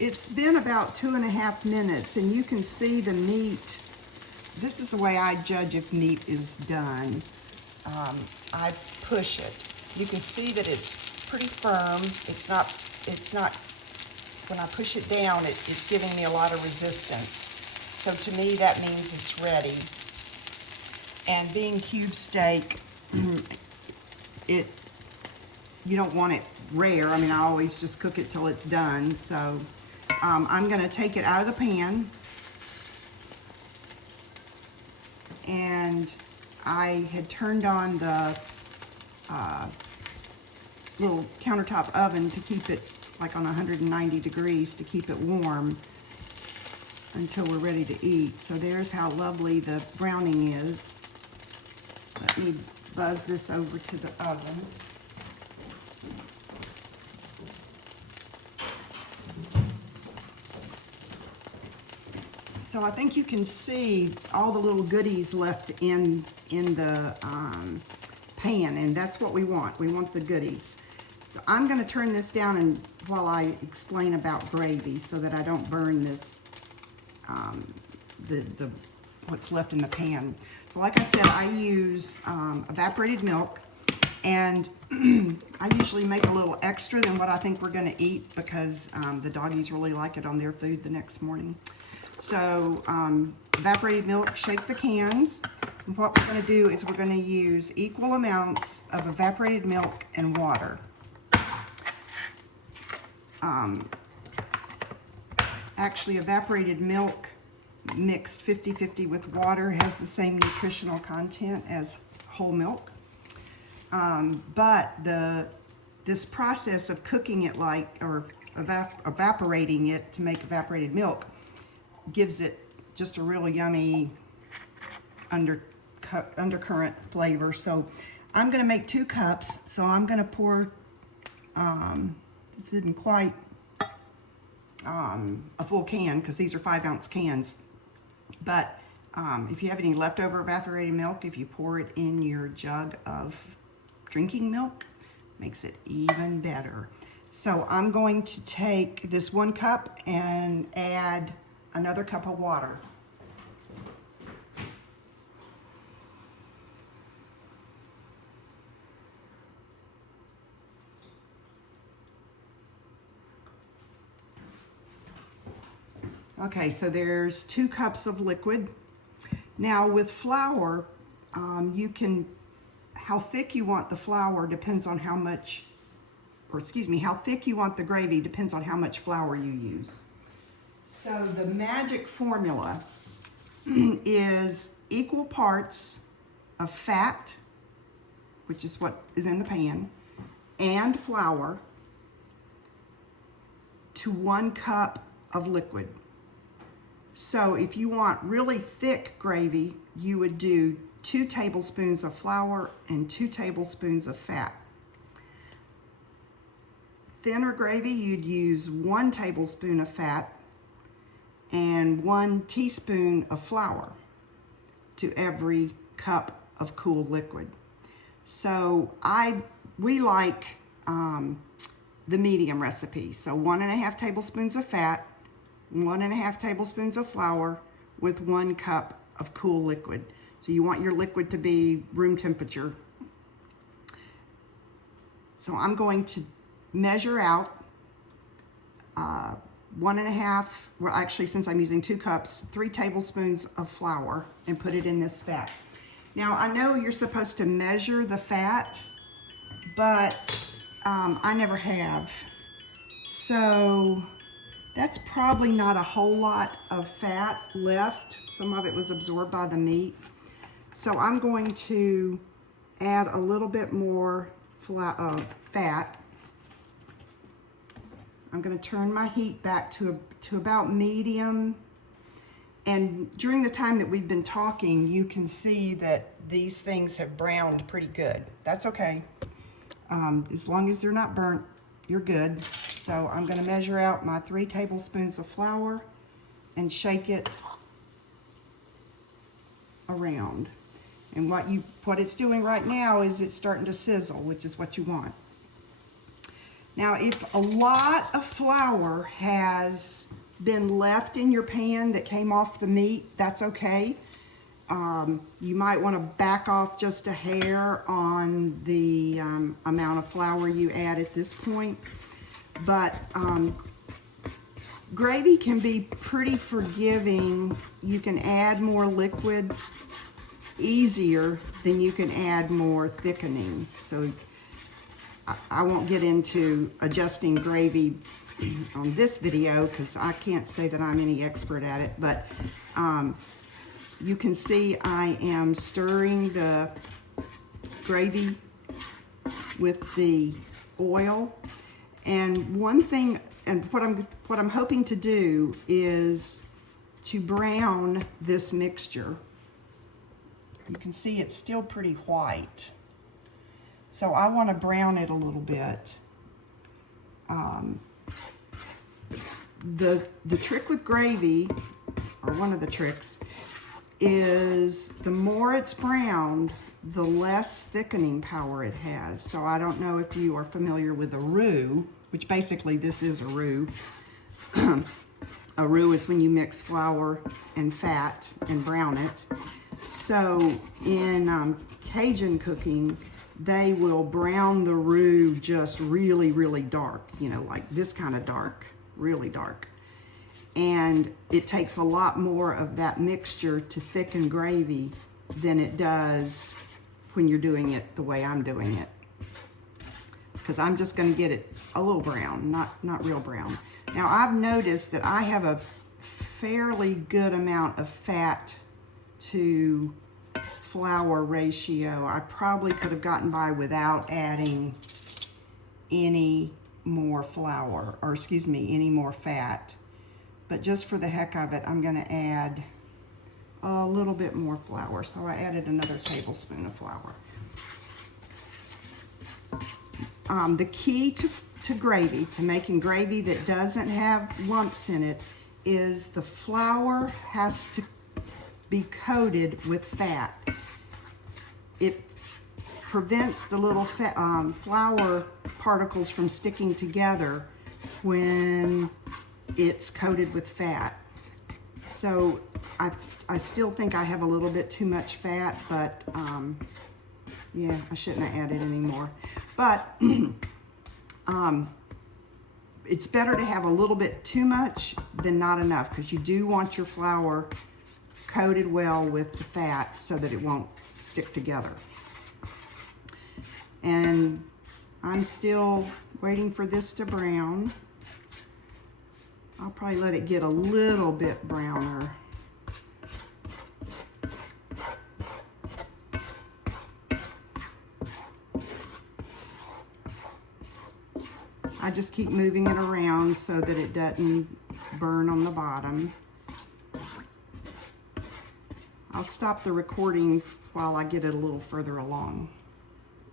it's been about 2.5 minutes, and you can see the meat. This is the way I judge if meat is done. I push it. You can see that it's pretty firm. It's not, when I push it down, it's giving me a lot of resistance. So to me, that means it's ready. And being cube steak, you don't want it rare. I mean, I always just cook it till it's done. So I'm gonna take it out of the pan, and I had turned on the little countertop oven to keep it like on 190 degrees to keep it warm until we're ready to eat. So there's how lovely the browning is. Let me buzz this over to the oven. So I think you can see all the little goodies left in the pan, and that's what we want. We want the goodies. So I'm going to turn this down and while I explain about gravy so that I don't burn this, what's left in the pan. So like I said, I use evaporated milk, and I usually make a little extra than what I think we're going to eat because the doggies really like it on their food the next morning. So evaporated milk, shake the cans. And what we're going to do is we're going to use equal amounts of evaporated milk and water. Actually, evaporated milk mixed 50-50 with water has the same nutritional content as whole milk. But this process of cooking it evaporating it to make evaporated milk gives it just a real yummy undercurrent flavor. So I'm going to make 2 cups. So I'm going to pour, this isn't quite a full can because these are 5-ounce cans. But if you have any leftover evaporated milk, if you pour it in your jug of drinking milk, makes it even better. So I'm going to take this 1 cup and add another cup of water. Okay, so there's 2 cups of liquid. Now with flour, how thick you want the flour depends on how much, how thick you want the gravy depends on how much flour you use. So the magic formula is equal parts of fat, which is what is in the pan, and flour to 1 cup of liquid. So if you want really thick gravy, you would do 2 tablespoons of flour and 2 tablespoons of fat. Thinner gravy, you'd use 1 tablespoon of fat and 1 teaspoon of flour to every cup of cool liquid. So we like the medium recipe. So 1.5 tablespoons of fat, 1.5 tablespoons of flour with 1 cup of cool liquid. So you want your liquid to be room temperature. So I'm going to measure out 1.5, well actually since I'm using 2 cups, 3 tablespoons of flour and put it in this fat. Now I know you're supposed to measure the fat, but I never have. So that's probably not a whole lot of fat left. Some of it was absorbed by the meat. So I'm going to add a little bit more fat. I'm going to turn my heat back to about medium. And during the time that we've been talking, you can see that these things have browned pretty good. That's okay. As long as they're not burnt, you're good. So I'm going to measure out my 3 tablespoons of flour and shake it around. And what it's doing right now is it's starting to sizzle, which is what you want. Now, if a lot of flour has been left in your pan that came off the meat, that's okay. You might want to back off just a hair on the amount of flour you add at this point. But gravy can be pretty forgiving. You can add more liquid easier than you can add more thickening. So I won't get into adjusting gravy on this video because I can't say that I'm any expert at it, but you can see I am stirring the gravy with the oil. And one thing, and what I'm hoping to do is to brown this mixture. You can see it's still pretty white. So I want to brown it a little bit. The trick with gravy, or one of the tricks, is the more it's browned, the less thickening power it has. So I don't know if you are familiar with a roux, which basically this is a roux. A roux is when you mix flour and fat and brown it. So in Cajun cooking, they will brown the roux just really, really dark, you know, like this kind of dark, really dark. And it takes a lot more of that mixture to thicken gravy than it does when you're doing it the way I'm doing it. Because I'm just going to get it a little brown, not real brown. Now I've noticed that I have a fairly good amount of fat to flour ratio. I probably could have gotten by without adding any more flour, or excuse me, any more fat. But just for the heck of it, I'm going to add a little bit more flour. So I added another tablespoon of flour. The key to gravy, to making gravy that doesn't have lumps in it, is the flour has to be coated with fat. It prevents the little flour particles from sticking together when it's coated with fat. So I still think I have a little bit too much fat, but yeah, I shouldn't have added any more. But it's better to have a little bit too much than not enough, because you do want your flour coated well with the fat so that it won't stick together. And I'm still waiting for this to brown. I'll probably let it get a little bit browner. I just keep moving it around so that it doesn't burn on the bottom. I'll stop the recording while I get it a little further along.